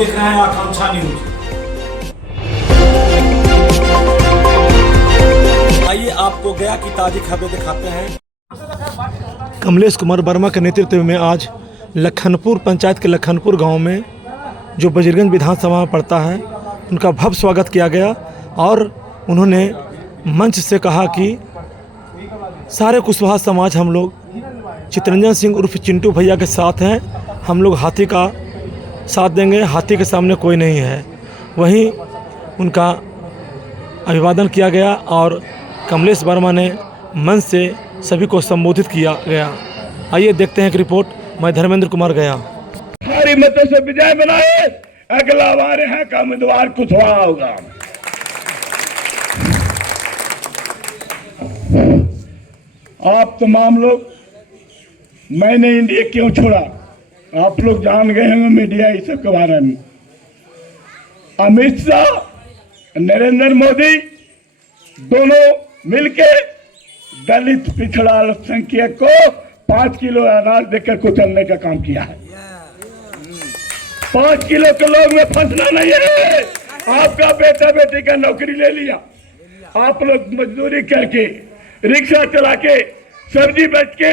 देख रहे हैं आकांक्षा न्यूज। आइए आपको गया की ताजी खबरें दिखाते हैं। कमलेश कुमार वर्मा के नेतृत्व में आज लखनपुर पंचायत के लखनपुर गांव में जो बजरगंज विधानसभा में पड़ता है, उनका भव्य स्वागत किया गया और उन्होंने मंच से कहा कि सारे कुशवाहा समाज हम लोग चितरंजन सिंह उर्फ चिंटू भैया के साथ हैं। हम लोग हाथी का साथ देंगे, हाथी के सामने कोई नहीं है। वहीं उनका अभिवादन किया गया और कमलेश वर्मा ने मंच से सभी को संबोधित किया गया। आइए देखते हैं एक रिपोर्ट। मैं धर्मेंद्र कुमार गया। भारी मतों से विजय बनाए, अगला बार यहाँ का उम्मीदवार कुशवाहा होगा। आप तमाम लोग, मैंने इंडिया क्यों छोड़ा, आप लोग जान गए होंगे मीडिया इस सब के बारे में। अमित शाह, नरेंद्र मोदी दोनों मिलके दलित पिछड़ा अल्पसंख्यक को 5 किलो अनाज देकर कुचलने का काम किया है। 5 किलो के लोग में फंसना नहीं है। आपका बेटा बेटी का नौकरी ले लिया, आप लोग मजदूरी करके, रिक्शा चला के, सब्जी बेच के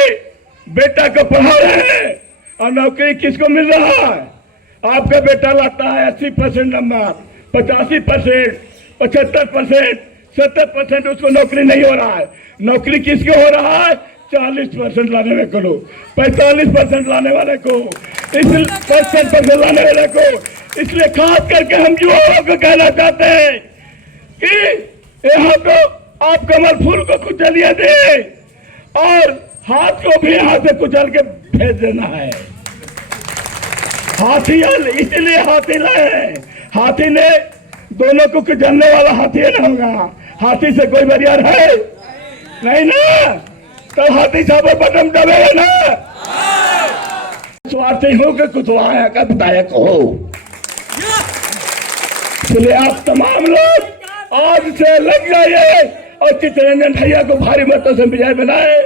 बेटा को पढ़ा रहे हैं और नौकरी किसको मिल रहा है? आपका बेटा लाता है 80% नंबर, 85%, 75%, 70%, उसको नौकरी नहीं हो रहा है। नौकरी किसको हो रहा है? 40% लाने वाले को, 45% लाने वाले को, 50% लाने वाले को। इसलिए खास करके हम युवाओं को कहना चाहते हैं कि यहाँ तो आप कमल फूल को कुचलिए दे और हाथ को भी यहाँ से कुचल के भेज देना है। हाथी इसलिए हाथी लाए, हाथी ने दोनों को कुचलने वाला हाथी न होगा। हाथी से कोई बरियार है नहीं ना, तो हाथी साहब बटन दबेगा ना। स्वार्थी हो के कुशवाहा का विधायक हो। इसलिए आप तमाम लोग आज से लग जाइए और चितरंजन भैया को भारी मतों से विजय बनाए।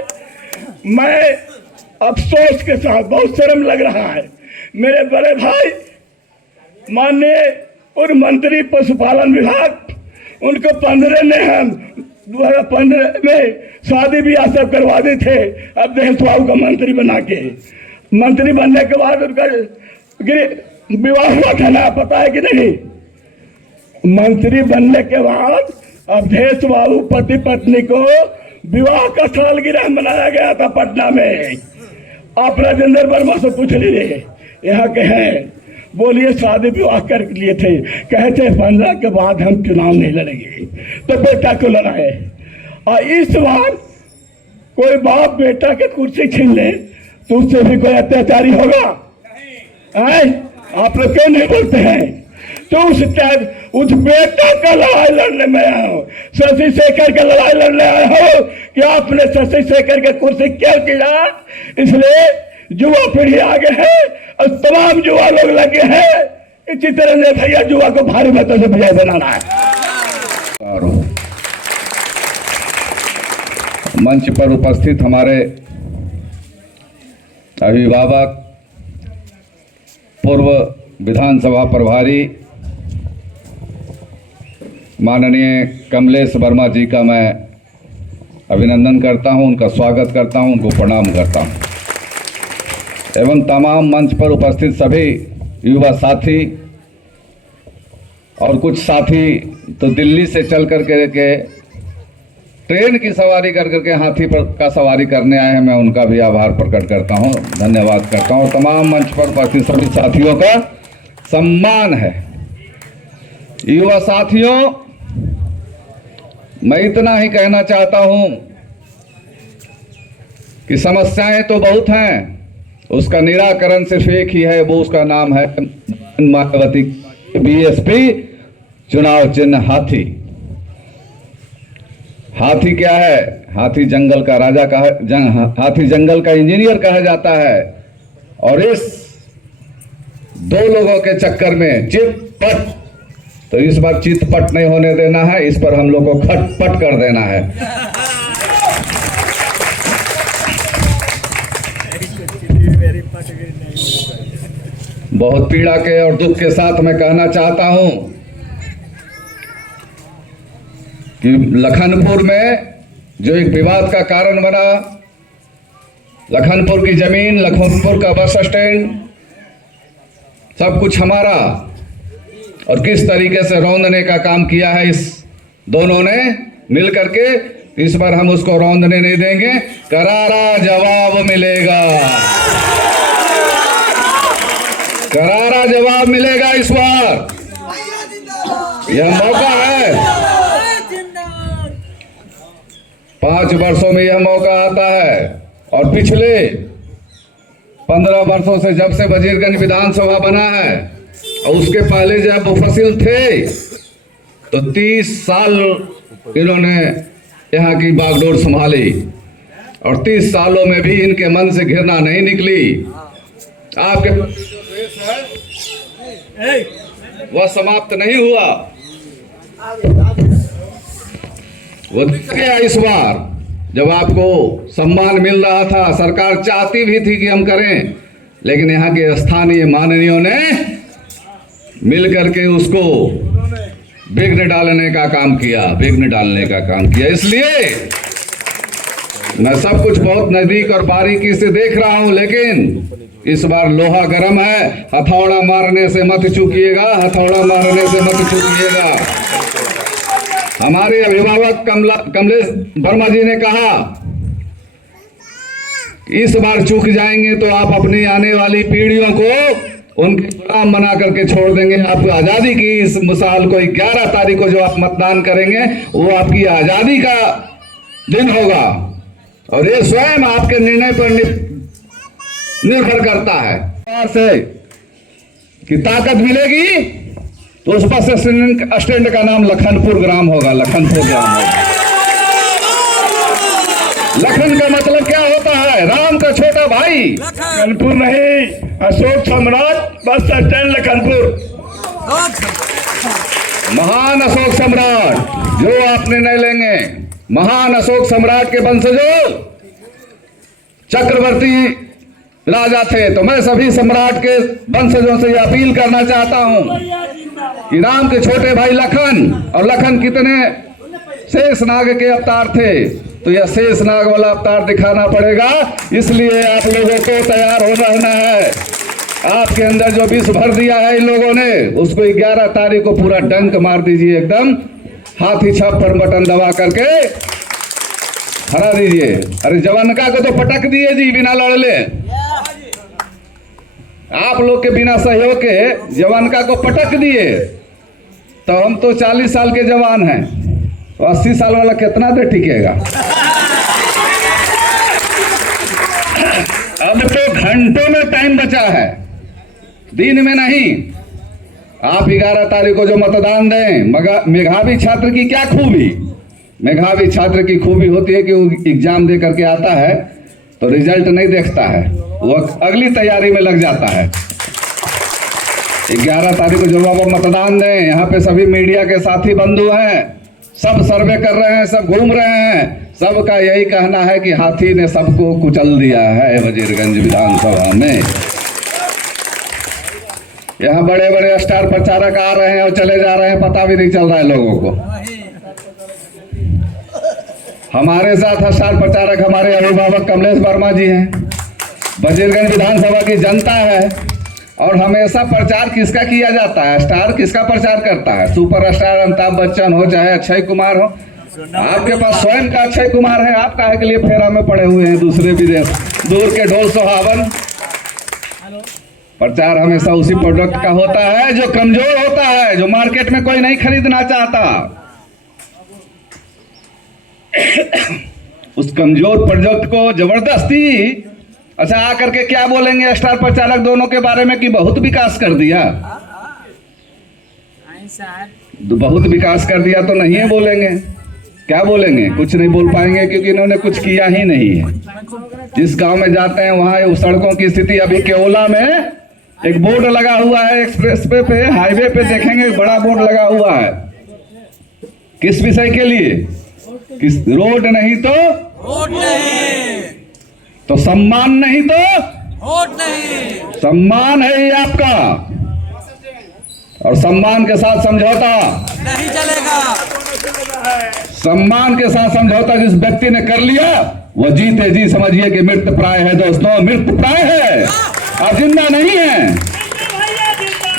मैं अफसोस के साथ, बहुत शर्म लग रहा है, मेरे बड़े भाई माननीय पूर्व मंत्री पशुपालन विभाग, उनको 15 ने हम 2015 में शादी ब्याह सब करवा दी थे। अब देश बाबू का मंत्री बना के, मंत्री बनने के बाद उनका विवाह हुआ था ना, पता है कि नहीं? मंत्री बनने के बाद अवधेश बाबू पति पत्नी को विवाह का सालगिरह मनाया गया था पटना में। आप राजेंद्र वर्मा से पूछ लीजिए, यहाँ के हैं, बोलिए शादी विवाह कर लिए थे, कहे थे 15 के बाद हम चुनाव नहीं लड़ेंगे, तो बेटा को लड़ाए। और इस बार कोई बाप बेटा के कुर्सी छीन ले तो उससे भी कोई अत्याचारी होगा? आप लोग क्यों नहीं बोलते हैं? तो उस बेटा का लड़ाई लड़ने में आया हो, शशि शेखर का लड़ाई लड़ने आया हो कि आपने शशि शेखर के कुर्सी क्यों किया। इसलिए युवा पीढ़ी आगे है और तमाम युवा लोग लगे हैं कि चितरंजन भैया युवा को भारी मतों से विजय बनाना है। मंच पर उपस्थित हमारे अभिभावक, पूर्व विधानसभा प्रभारी माननीय कमलेश वर्मा जी का मैं अभिनंदन करता हूं, उनका स्वागत करता हूं, उनको प्रणाम करता हूं। एवं तमाम मंच पर उपस्थित सभी युवा साथी और कुछ साथी तो दिल्ली से चल करके ट्रेन की सवारी कर करके हाथी पर का सवारी करने आए हैं। मैं उनका भी आभार प्रकट करता हूं, धन्यवाद करता हूं। तमाम मंच पर उपस्थित सभी साथियों का सम्मान है। युवा साथियों, मैं इतना ही कहना चाहता हूं कि समस्याएं तो बहुत हैं, उसका निराकरण सिर्फ एक ही है, वो उसका नाम है मायावती बीएसपी, चुनाव चिन्ह हाथी। हाथी क्या है? हाथी जंगल का राजा हाथी जंगल का इंजीनियर कहा जाता है। और इस दो लोगों के चक्कर में चितपट, तो इस बार चितपट नहीं होने देना है, इस पर हम लोग को खटपट कर देना है। बहुत पीड़ा के और दुख के साथ मैं कहना चाहता हूं कि लखनपुर में जो एक विवाद का कारण बना, लखनपुर की जमीन, लखनपुर का बस स्टैंड, सब कुछ हमारा, और किस तरीके से रौंदने का काम किया है इस दोनों ने मिल करके, इस बार हम उसको रौंदने नहीं देंगे, करारा जवाब मिलेगा, करारा जवाब मिलेगा इस बार। यह मौका है, 5 वर्षों में यह मौका आता है। और पिछले 15 वर्षों से जब से वजीरगंज विधानसभा बना है, और उसके पहले जब मुफस्सिल थे, तो 30 साल इन्होंने यहाँ की बागडोर संभाली, और 30 सालों में भी इनके मन से घृणा नहीं निकली। आपके वह समाप्त नहीं हुआ, वो दिख गया इस बार जब आपको सम्मान मिल रहा था। सरकार चाहती भी थी कि हम करें, लेकिन यहाँ के स्थानीय माननीयों ने मिल करके उसको विघ्न डालने का काम किया, विघ्न डालने का काम किया। इसलिए मैं सब कुछ बहुत नजदीक और बारीकी से देख रहा हूं, लेकिन इस बार लोहा गर्म है, हथौड़ा मारने से मत चूकिएगा, हथौड़ा मारने से मत चूकिएगा। हमारे अभिभावक कमलेश वर्मा जी ने कहा इस बार चूक जाएंगे तो आप अपनी आने वाली पीढ़ियों को उनके गुलाम बना करके छोड़ देंगे। आप आजादी की इस मिसाल को 11 तारीख को जो आप मतदान करेंगे, वो आपकी आजादी का दिन होगा, और ये स्वयं आपके निर्णय पर निर्भर करता है। से कि ताकत मिलेगी तो उस बस स्टैंड का नाम लखनपुर ग्राम होगा, लखनपुर ग्राम होगा। लखन का मतलब क्या होता है? राम का छोटा भाई। लखनपुर नहीं, अशोक सम्राट बस स्टैंड लखनपुर। महान अशोक सम्राट जो आप निर्णय लेंगे, महान अशोक सम्राट के वंशजों चक्रवर्ती राजा थे, तो मैं सभी सम्राट के वंशजों से यह अपील करना चाहता हूं कि राम के छोटे भाई लखन, और लखन कितने शेषनाग के अवतार थे, तो यह शेषनाग वाला अवतार दिखाना पड़ेगा। इसलिए आप लोगों को तैयार हो रहना है। आपके अंदर जो विष भर दिया है इन लोगों ने, उसको 11 तारीख को पूरा डंक मार दीजिए, एकदम हाथी छाप पर बटन दबा करके हरा दीजिए। अरे जवानका को तो पटक दिए जी बिना लड़ले, आप लोग के बिना सहयोग के जवानका को पटक दिए, तो हम तो 40 साल के जवान हैं, तो 80 साल वाला कितना देर टिकेगा? अब तो घंटों में टाइम बचा है, दिन में नहीं। आप 11 तारीख को जो मतदान दें, मेधावी छात्र की क्या खूबी? मेधावी छात्र की खूबी होती है कि वो एग्जाम दे करके आता है तो रिजल्ट नहीं देखता है, वो अगली तैयारी में लग जाता है। 11 तारीख को जो आप मतदान दें, यहाँ पे सभी मीडिया के साथी बंधु हैं, सब सर्वे कर रहे हैं, सब घूम रहे हैं, सबका यही कहना है कि हाथी ने सबको कुचल दिया है वजीरगंज विधानसभा में। यहाँ बड़े बड़े स्टार प्रचारक आ रहे हैं और चले जा रहे हैं, पता भी नहीं चल रहा है लोगों को। हमारे साथ स्टार प्रचारक हमारे अभिभावक कमलेश वर्मा जी हैं, वजीरगंज विधानसभा की जनता है, और हमेशा प्रचार किसका किया जाता है? स्टार किसका प्रचार करता है? सुपर स्टार अमिताभ बच्चन हो चाहे अक्षय कुमार हो। आपके पास स्वयं का अक्षय कुमार है, आप काहे के लिए फेरा में पड़े हुए हैं दूसरे विदेश? दूर के ढोल सुहावन। प्रचार हमेशा उसी प्रोडक्ट का होता है जो कमजोर होता है, जो मार्केट में कोई नहीं खरीदना चाहता। उस कमजोर प्रोजेक्ट को जबरदस्ती अच्छा आकर के क्या बोलेंगे स्टार प्रचारक दोनों के बारे में कि बहुत विकास कर दिया? बहुत विकास कर दिया तो नहीं है बोलेंगे, क्या बोलेंगे? कुछ नहीं बोल पाएंगे, क्योंकि इन्होंने कुछ किया ही नहीं है। जिस गांव में जाते हैं वहां सड़कों की स्थिति, अभी केवला में एक बोर्ड लगा हुआ है, एक्सप्रेस पे हाईवे पे देखेंगे बड़ा बोर्ड लगा हुआ है, किस विषय के लिए? किस रोड नहीं तो वोट नहीं, तो सम्मान नहीं तो वोट नहीं, सम्मान है ये आपका, और सम्मान के साथ समझौता नहीं चलेगा। सम्मान के साथ समझौता जिस व्यक्ति ने कर लिया वो जीते जी समझिए कि मृत प्राय है दोस्तों, मृत प्राय है, अब जिंदा नहीं है।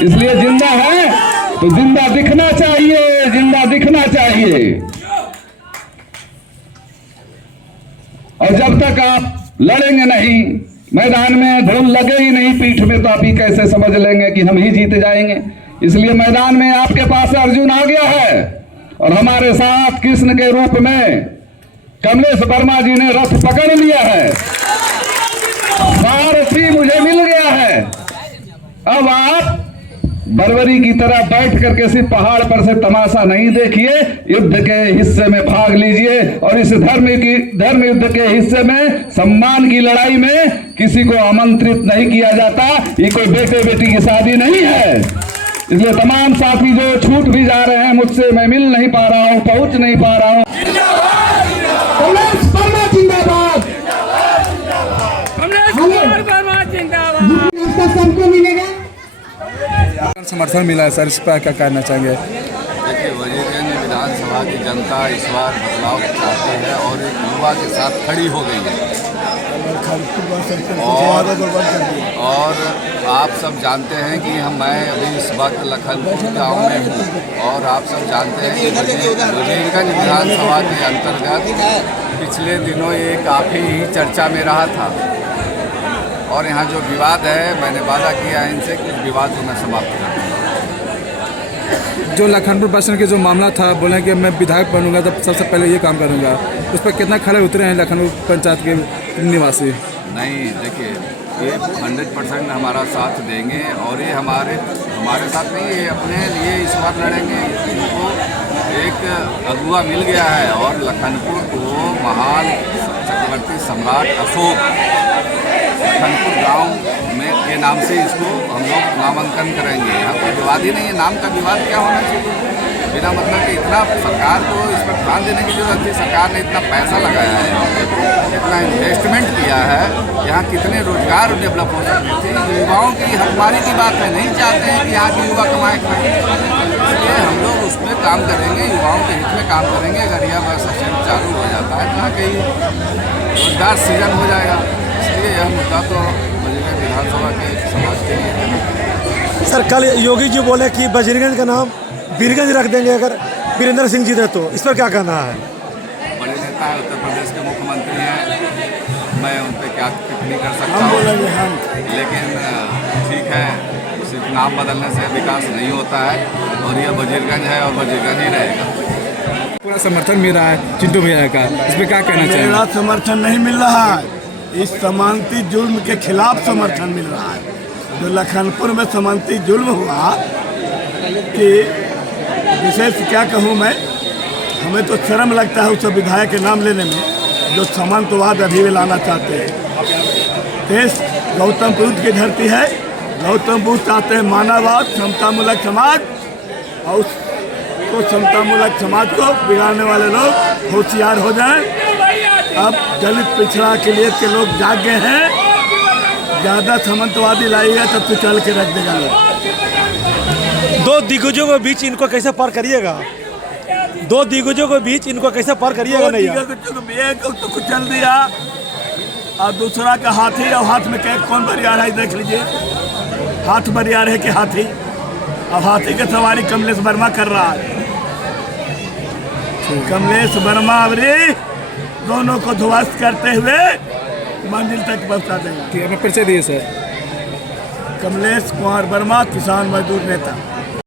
इसलिए जिंदा है तो जिंदा दिखना चाहिए, जिंदा दिखना चाहिए। और जब तक आप लड़ेंगे नहीं, मैदान में धूल लगे ही नहीं पीठ में, तो आप ही कैसे समझ लेंगे कि हम ही जीते जाएंगे। इसलिए मैदान में आपके पास अर्जुन आ गया है और हमारे साथ कृष्ण के रूप में कमलेश वर्मा जी ने रथ पकड़ लिया है, सारथी मुझे मिल गया है। अब आप बरबरी की तरह बैठ करके सिर्फ पहाड़ पर से तमाशा नहीं देखिए, युद्ध के हिस्से में भाग लीजिए। और इस धर्म युद्ध के हिस्से में, सम्मान की लड़ाई में किसी को आमंत्रित नहीं किया जाता। ये कोई बेटे बेटी की शादी नहीं है। इसलिए तमाम साथी जो छूट भी जा रहे हैं मुझसे, मैं मिल नहीं पा रहा हूं, पहुंच नहीं पा रहा हूं, कमलेश वर्मा जिंदाबाद, नाश्ता सबको मिलेगा। समर्थन मिला है सर, इस पर क्या कहना चाहेंगे? देखिए, वजीरगंज विधानसभा की जनता इस बार बदलाव चाहती है और एक युवा के साथ खड़ी हो गई है। और आप सब जानते हैं कि मैं अभी इस वक्त लखनपुर गांव में हूँ और आप सब जानते हैं कि वजीरगंज विधानसभा के अंतर्गत पिछले दिनों ये काफ़ी ही चर्चा में रहा था। और यहाँ जो विवाद है, मैंने वादा किया है इनसे कि उस विवाद को मैं समाप्त कर दूँगा। जो लखनपुर बसन के जो मामला था, बोले कि मैं विधायक बनूंगा तब सबसे पहले ये काम करूंगा, उस पर कितना खड़े उतरे हैं लखनपुर पंचायत के निवासी? नहीं, देखिए, ये 100% हमारा साथ देंगे और ये हमारे साथ नहीं, ये अपने लिए इस बार लड़ेंगे। इनको एक अगुआ मिल गया है और लखनपुर को महान चक्रवर्ती सम्राट अशोक लखनपुर गांव में के नाम से इसको हम लोग नामांकन करेंगे। यहाँ कोई विवाद ही नहीं है, नाम का विवाद क्या होना चाहिए? बिना मतलब कि इतना सरकार को इस पर ध्यान देने की जरूरत थी। सरकार ने इतना पैसा लगाया है, यहाँ पे इतना इन्वेस्टमेंट किया है, यहाँ कितने रोजगार डेवलप हो सकते थे। युवाओं की हकमारी की बात है, नहीं चाहते हैं कि यहाँ के युवा कमाए खाएँ, इसलिए हम लोग उस पर काम करेंगे, युवाओं के हित में काम करेंगे। अगर यह सिस्टम चालू हो जाता है तो यहाँ कहीं रोजगार सृजन हो जाएगा। इसलिए यह मुद्दा तो वजीरगंज विधानसभा के समाज के लिए है। सर, कल योगी जी बोले कि वजीरगंज का नाम वीरगंज रख देंगे अगर वीरेंद्र सिंह जी दे, तो इस पर क्या कहना है? बड़े नेता है, उत्तर प्रदेश के मुख्यमंत्री हैं, मैं उन पर क्या टिप्पणी कर सकता हूँ। लेकिन ठीक है, सिर्फ नाम बदलने से विकास नहीं होता है और यह वजीरगंज है और वजीरगंज ही रहेगा। पूरा समर्थन मिल रहा है चिंटू भैया का, इस पर क्या कहना चाहिए? मेरा समर्थन नहीं मिल रहा है, इस समानती जुल्म के खिलाफ समर्थन मिल रहा है। जो लखनपुर में समानती जुल्म हुआ कि विशेष क्या कहूँ मैं, हमें तो शर्म लगता है उस विधायक के नाम लेने में जो सामंतवाद अभी भी लाना चाहते हैं। देश गौतम बुद्ध की धरती है, गौतम बुद्ध चाहते हैं मानववाद, समतामूलक समाज, और उसको समतामूलक समाज को बिगाड़ने वाले लोग होशियार हो जाएं। अब दलित पिछड़ा के लिए के लोग जाग गए हैं, ज़्यादा सामंतवादी लाई है तब तो चल के रख देगा लोग। दो दिग्गजों के बीच इनको कैसे पार करिएगा? दो दिग्गजों के बीच इनको कैसे पार करिएगा? नहीं एक तो कुचल दिया और दूसरा का हाथी, और हाथ में क्या कौन बरियार है देख लीजिए, हाथ बरियार है कि हाथी, और हाथी की सवारी कमलेश वर्मा कर रहा है। कमलेश वर्मा अवरी दोनों को ध्वस्त करते हुए मंजिल तक पहुंचा देंगे। परिचय दिए सर। कमलेश कुमार वर्मा, किसान मजदूर नेता।